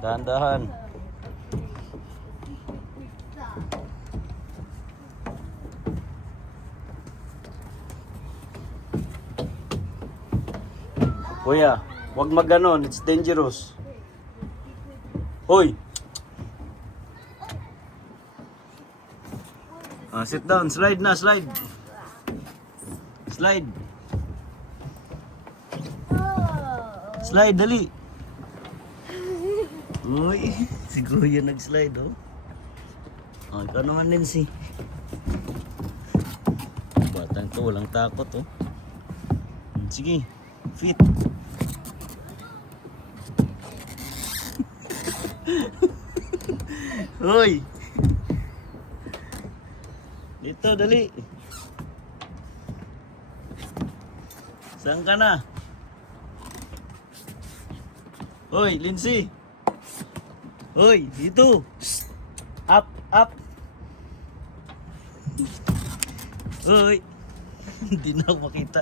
Dahan-dahan. Kuya, wag maganon, it's dangerous. Hoy. Sit down, slide na, slide. Slide. Slide, dali. Uy, si Kuya nag-slide, oh. Oh, ikaw naman din si. Batang to, walang takot, oh. Sige, fit. Hoy. Dito, dali. Saan ka na? Hoy, Lindsay. Hoy, dito. Up, up. Hoy. Hindi na ako makita.